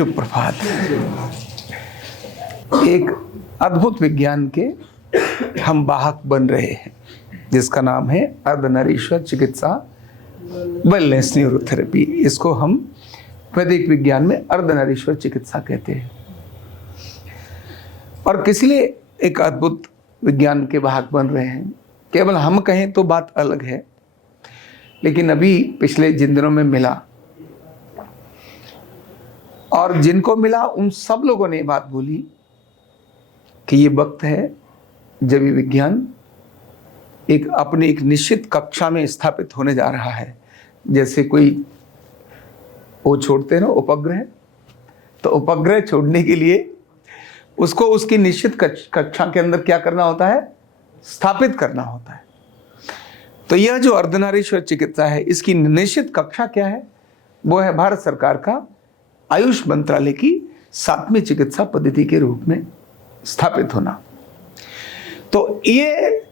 शुभ प्रभात। एक अद्भुत विज्ञान के हम वाहक बन रहे हैं जिसका नाम है अर्धनारीश्वर चिकित्सा वेलनेस न्यूरोथेरेपी। इसको हम वैदिक विज्ञान में अर्धनारीश्वर चिकित्सा कहते हैं। और किस लिए एक अद्भुत विज्ञान के वाहक बन रहे हैं, केवल हम कहें तो बात अलग है, लेकिन अभी पिछले जिन दिनों में मिला और जिनको मिला उन सब लोगों ने बात बोली कि ये वक्त है जब ये विज्ञान अपनी एक निश्चित कक्षा में स्थापित होने जा रहा है। जैसे कोई वो छोड़ते हैं ना उपग्रह, तो उपग्रह छोड़ने के लिए उसको उसकी निश्चित कक्षा के अंदर क्या करना होता है, स्थापित करना होता है। तो यह जो अर्धनारीश्वर चिकित्सा है, इसकी निश्चित कक्षा क्या है, वो है भारत सरकार का आयुष मंत्रालय की 7वीं चिकित्सा पद्धति के रूप में स्थापित होना। तो ये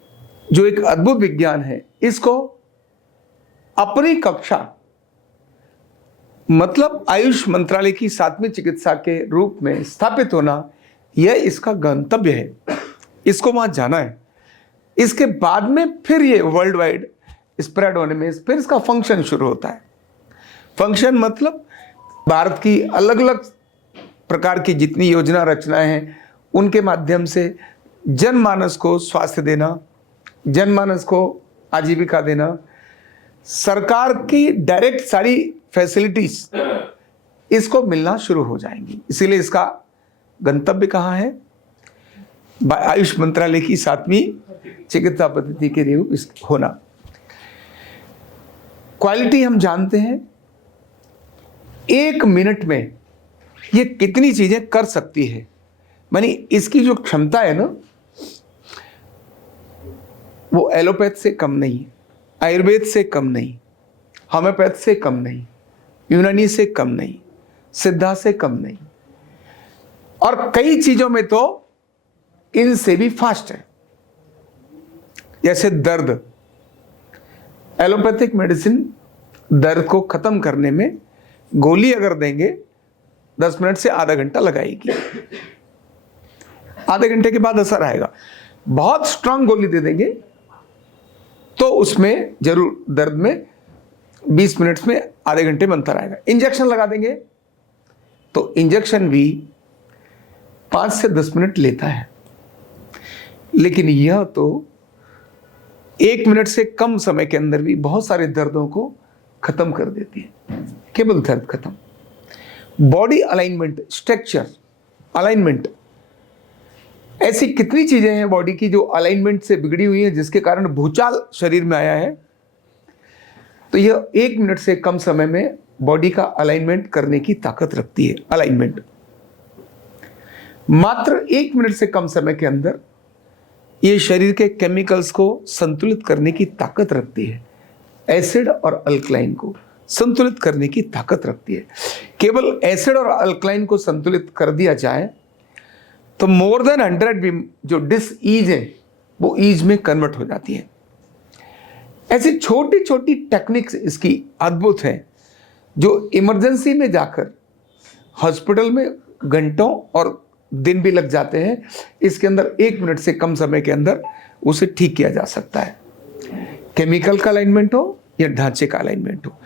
जो एक अद्भुत विज्ञान है, इसको अपनी कक्षा मतलब आयुष मंत्रालय की 7वीं चिकित्सा के रूप में स्थापित होना, यह इसका गंतव्य है। इसको वहां जाना है। इसके बाद में फिर ये वर्ल्ड वाइड स्प्रेड होने में फिर इसका फंक्शन शुरू होता है। फंक्शन मतलब भारत की अलग अलग प्रकार की जितनी योजना रचनाएं हैं, उनके माध्यम से जनमानस को स्वास्थ्य देना, जनमानस को आजीविका देना, सरकार की डायरेक्ट सारी फैसिलिटीज इसको मिलना शुरू हो जाएंगी। इसीलिए इसका गंतव्य कहाँ है, आयुष मंत्रालय की 7वीं चिकित्सा पद्धति के रूप होना। क्वालिटी हम जानते हैं, 1 मिनट में ये कितनी चीजें कर सकती है। मानी इसकी जो क्षमता है ना, वो एलोपैथ से कम नहीं, आयुर्वेद से कम नहीं, होम्योपैथ से कम नहीं, यूनानी से कम नहीं, सिद्धा से कम नहीं, और कई चीजों में तो इनसे भी फास्ट है। जैसे दर्द, एलोपैथिक मेडिसिन दर्द को खत्म करने में गोली अगर देंगे 10 मिनट से आधा घंटा लगाएगी, आधे घंटे के बाद असर आएगा। बहुत स्ट्रांग गोली दे देंगे तो उसमें जरूर दर्द में 20 मिनट में आधे घंटे में अंतर आएगा। इंजेक्शन लगा देंगे तो इंजेक्शन भी 5 से 10 मिनट लेता है, लेकिन यह तो 1 मिनट से कम समय के अंदर भी बहुत सारे दर्दों को खत्म कर देती है। केवल दर्द खत्म, बॉडी अलाइनमेंट, स्ट्रक्चर अलाइनमेंट, ऐसी कितनी चीजें हैं बॉडी की जो अलाइनमेंट से बिगड़ी हुई हैं, जिसके कारण भूचाल शरीर में आया है। तो यह 1 मिनट से कम समय में बॉडी का अलाइनमेंट करने की ताकत रखती है। अलाइनमेंट मात्र 1 मिनट से कम समय के अंदर ये शरीर के केमिकल्स को संतुलित करने की ताकत रखती है। एसिड और अल्कलाइन को संतुलित करने की ताकत रखती है। केवल एसिड और अल्कलाइन को संतुलित कर दिया जाए तो मोर देन 100 भी जो डिसईज है वो ईज में कन्वर्ट हो जाती है। ऐसी छोटी छोटी टेक्निक्स इसकी अद्भुत है, जो इमरजेंसी में जाकर हॉस्पिटल में घंटों और दिन भी लग जाते हैं, इसके अंदर 1 मिनट से कम समय के अंदर उसे ठीक किया जा सकता है। केमिकल का अलाइनमेंट हो या ढांचे का अलाइनमेंट हो,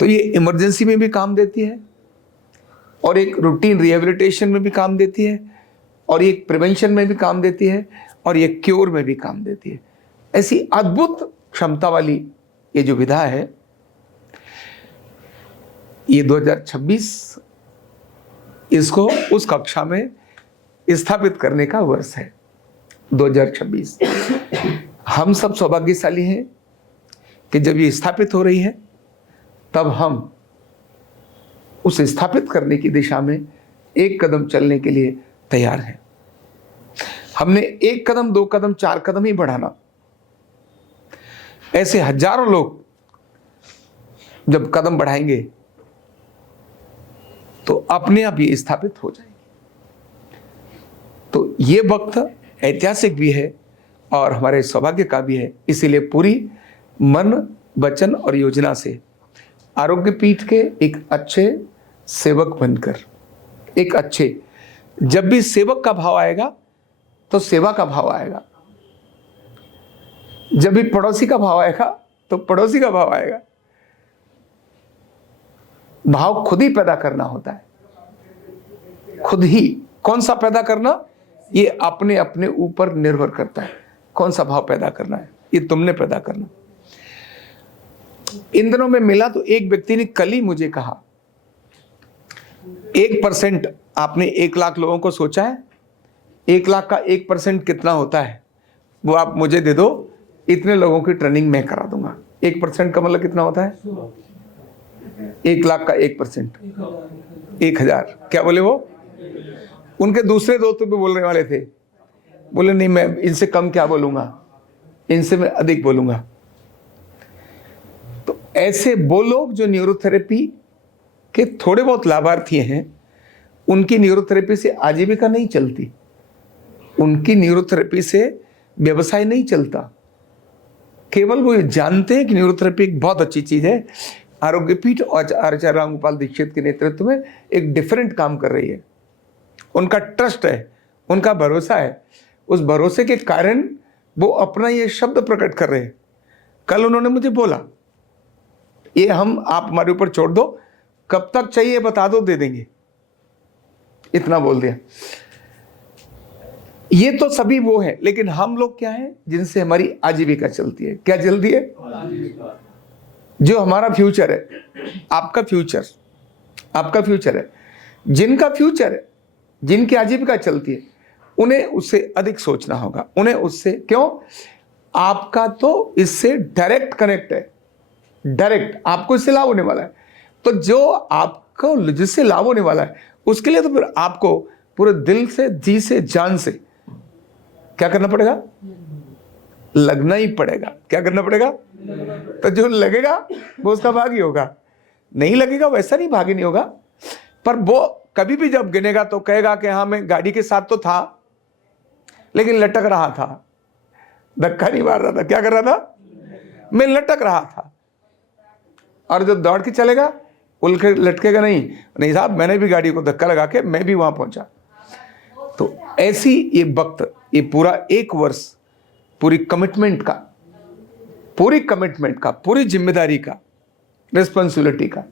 तो ये इमरजेंसी में भी काम देती है, और एक रूटीन रिहेबिलिटेशन में भी काम देती है, और एक प्रिवेंशन में भी काम देती है, और ये क्योर में भी काम देती है। ऐसी अद्भुत क्षमता वाली ये जो विधा है, ये 2026 इसको उस कक्षा में स्थापित करने का वर्ष है। 2026 हम सब सौभाग्यशाली हैं कि जब ये स्थापित हो रही है, तब हम उसे स्थापित करने की दिशा में एक कदम चलने के लिए तैयार हैं। हमने 1 कदम, 2 कदम, 4 कदम ही बढ़ाना। ऐसे हजारों लोग जब कदम बढ़ाएंगे तो अपने आप ये स्थापित हो जाएंगे। तो ये वक्त ऐतिहासिक भी है और हमारे सौभाग्य का भी है। इसीलिए पूरी मन, वचन और योजना से आरोग्य पीठ के एक अच्छे सेवक बनकर एक अच्छे, जब भी सेवक का भाव आएगा तो सेवा का भाव आएगा, जब भी पड़ोसी का भाव आएगा तो पड़ोसी का भाव आएगा। भाव खुद ही पैदा करना होता है, खुद ही। कौन सा पैदा करना, ये अपने अपने ऊपर निर्भर करता है। कौन सा भाव पैदा करना है, ये तुमने पैदा करना। इन दिनों में मिला तो एक व्यक्ति ने कल ही मुझे कहा, 1% आपने 1 लाख लोगों को सोचा है, 1 लाख का 1% कितना होता है, वो आप मुझे दे दो, इतने लोगों की ट्रेनिंग मैं करा दूंगा। 1% का मतलब कितना होता है? 1 लाख का 1% 1000। क्या बोले वो? उनके दूसरे दोस्त भी बोलने वाले थे, बोले नहीं मैं इनसे कम क्या बोलूंगा, इनसे मैं अधिक बोलूंगा। तो ऐसे वो लोग जो न्यूरोथेरेपी के थोड़े बहुत लाभार्थी हैं, उनकी न्यूरोथेरेपी से आजीविका नहीं चलती, उनकी न्यूरोथेरेपी से व्यवसाय नहीं चलता। केवल वो जानते हैं कि न्यूरोथेरेपी एक बहुत अच्छी चीज है। आरोग्यपीठ और आचार्य रामगोपाल दीक्षित के नेतृत्व में एक डिफरेंट काम कर रही है। उनका ट्रस्ट है, उनका भरोसा है, उस भरोसे के कारण वो अपना ये शब्द प्रकट कर रहे हैं। कल उन्होंने मुझे बोला, ये आप हमारे ऊपर छोड़ दो, कब तक चाहिए बता दो, दे देंगे, इतना बोल दिया। ये तो सभी वो है, लेकिन हम लोग क्या हैं जिनसे हमारी आजीविका चलती है। क्या चलती है? जो हमारा फ्यूचर है, आपका फ्यूचर, आपका फ्यूचर है, जिनका फ्यूचर है, जिनकी आजीविका चलती है, उन्हें उससे अधिक सोचना होगा। उन्हें उससे, क्यों? आपका तो इससे डायरेक्ट कनेक्ट है, डायरेक्ट आपको इससे लाभ होने वाला है। तो जो आपको जिससे लाभ होने वाला है, उसके लिए तो फिर आपको पूरे दिल से, जी से, जान से क्या करना पड़ेगा? लगना ही पड़ेगा। क्या करना पड़ेगा? तो जो लगेगा वो उसका भागी होगा, नहीं लगेगा वैसा नहीं भागी नहीं होगा। पर वो कभी भी जब गिनेगा तो कहेगा कि हाँ मैं गाड़ी के साथ तो था, लेकिन लटक रहा था, धक्का नहीं मार रहा था। क्या कर रहा था? मैं लटक रहा था। और जब दौड़ के चलेगा, उल्के लटकेगा नहीं, नहीं साहब मैंने भी गाड़ी को धक्का लगा के मैं भी वहां पहुंचा। तो ऐसी ये वक्त, ये पूरा 1 वर्ष पूरी कमिटमेंट का, पूरी जिम्मेदारी का, रिस्पॉन्सिबिलिटी का,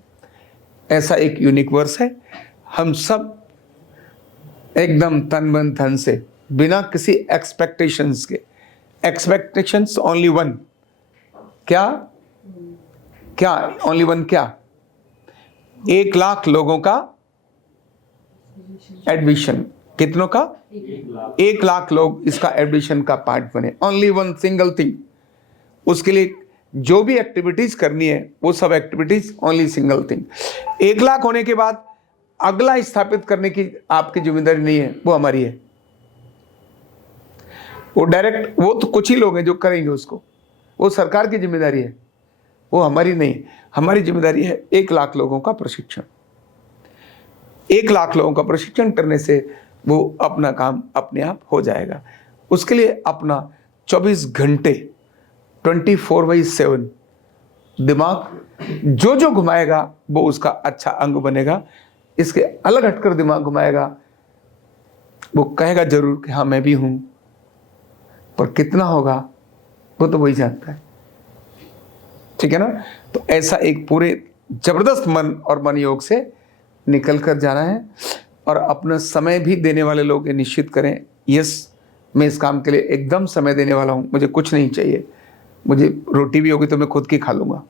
ऐसा एक यूनिक वर्ष है। हम सब एकदम तन मन धन से, बिना किसी एक्सपेक्टेशंस के, एक्सपेक्टेशंस ओनली वन, क्या क्या ओनली वन, क्या 1 लाख लोगों का एडमिशन। कितनों का? 1 लाख लोग इसका एडमिशन का पार्ट बने। Only one single thing. उसके लिए जो भी एक्टिविटीज करनी है वो सब activities only single thing. 1 lakh होने के बाद अगला स्थापित करने की आपकी जिम्मेदारी नहीं है, वो हमारी है। वो डायरेक्ट, वो तो कुछ ही लोग हैं जो करेंगे उसको, वो सरकार की जिम्मेदारी है, वो हमारी नहीं। हमारी जिम्मेदारी है 1 लाख लोगों का प्रशिक्षण। 1 लाख लोगों का प्रशिक्षण करने से वो अपना काम अपने आप हो जाएगा। उसके लिए अपना 24 घंटे 24/7 दिमाग जो जो घुमाएगा वो उसका अच्छा अंग बनेगा। इसके अलग हटकर दिमाग घुमाएगा, वो कहेगा जरूर कि हाँ मैं भी हूं, पर कितना होगा वो तो वही जानता है। ठीक है ना? तो ऐसा एक पूरे जबरदस्त मन और मन योग से निकल कर जाना है। और अपना समय भी देने वाले लोग ये निश्चित करें, यस मैं इस काम के लिए एकदम समय देने वाला हूं, मुझे कुछ नहीं चाहिए, मुझे रोटी भी होगी तो मैं खुद की खा लूंगा,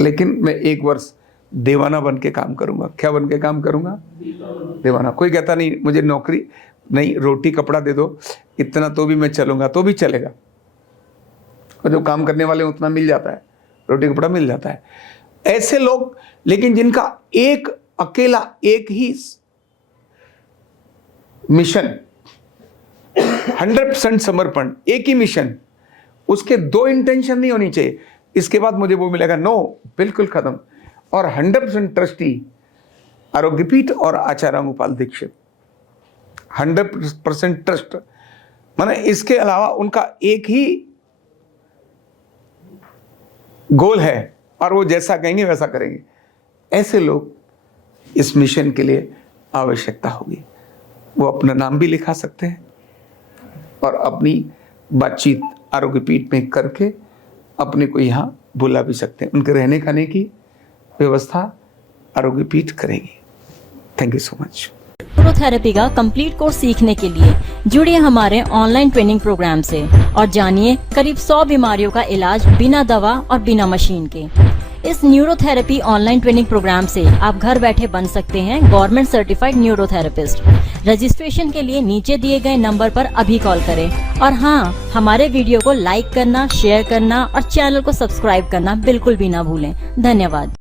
लेकिन मैं 1 वर्ष दीवाना बन के काम करूंगा। क्या बन के काम करूंगा? दीवाना। कोई कहता नहीं मुझे नौकरी नहीं, रोटी कपड़ा दे दो, इतना तो भी मैं चलूंगा, तो भी चलेगा। और जो काम करने वाले उतना मिल जाता है, रोटी कपड़ा मिल जाता है। ऐसे लोग, लेकिन जिनका एक अकेला एक ही मिशन, 100% समर्पण, एक ही मिशन, उसके 2 इंटेंशन नहीं होनी चाहिए, इसके बाद मुझे वो मिलेगा, नो, बिल्कुल खत्म। और 100% ट्रस्टी आरोग्यपीठ और आचार्य रामगोपाल दीक्षित, 100% ट्रस्ट, माने इसके अलावा उनका एक ही गोल है और वो जैसा कहेंगे वैसा करेंगे। ऐसे लोग इस मिशन के लिए आवश्यकता होगी वो अपना नाम भी लिखा सकते हैं और अपनी बातचीत आरोग्य पीठ में करके अपने को यहाँ बुला भी सकते हैं। उनके रहने खाने की व्यवस्था आरोग्य पीठ करेगी। Thank you so much. Neurotherapy का कंप्लीट कोर्स सीखने के लिए जुड़िए हमारे ऑनलाइन ट्रेनिंग प्रोग्राम से और जानिए करीब 100 बीमारियों का इलाज बिना दवा और बिना मशीन के। इस न्यूरोथेरेपी ऑनलाइन ट्रेनिंग प्रोग्राम से आप घर बैठे बन सकते हैं गवर्नमेंट सर्टिफाइड न्यूरोथेरेपिस्ट। रजिस्ट्रेशन के लिए नीचे दिए गए नंबर पर अभी कॉल करें और हाँ, हमारे वीडियो को लाइक करना, शेयर करना और चैनल को सब्सक्राइब करना बिल्कुल भी ना भूलें। धन्यवाद।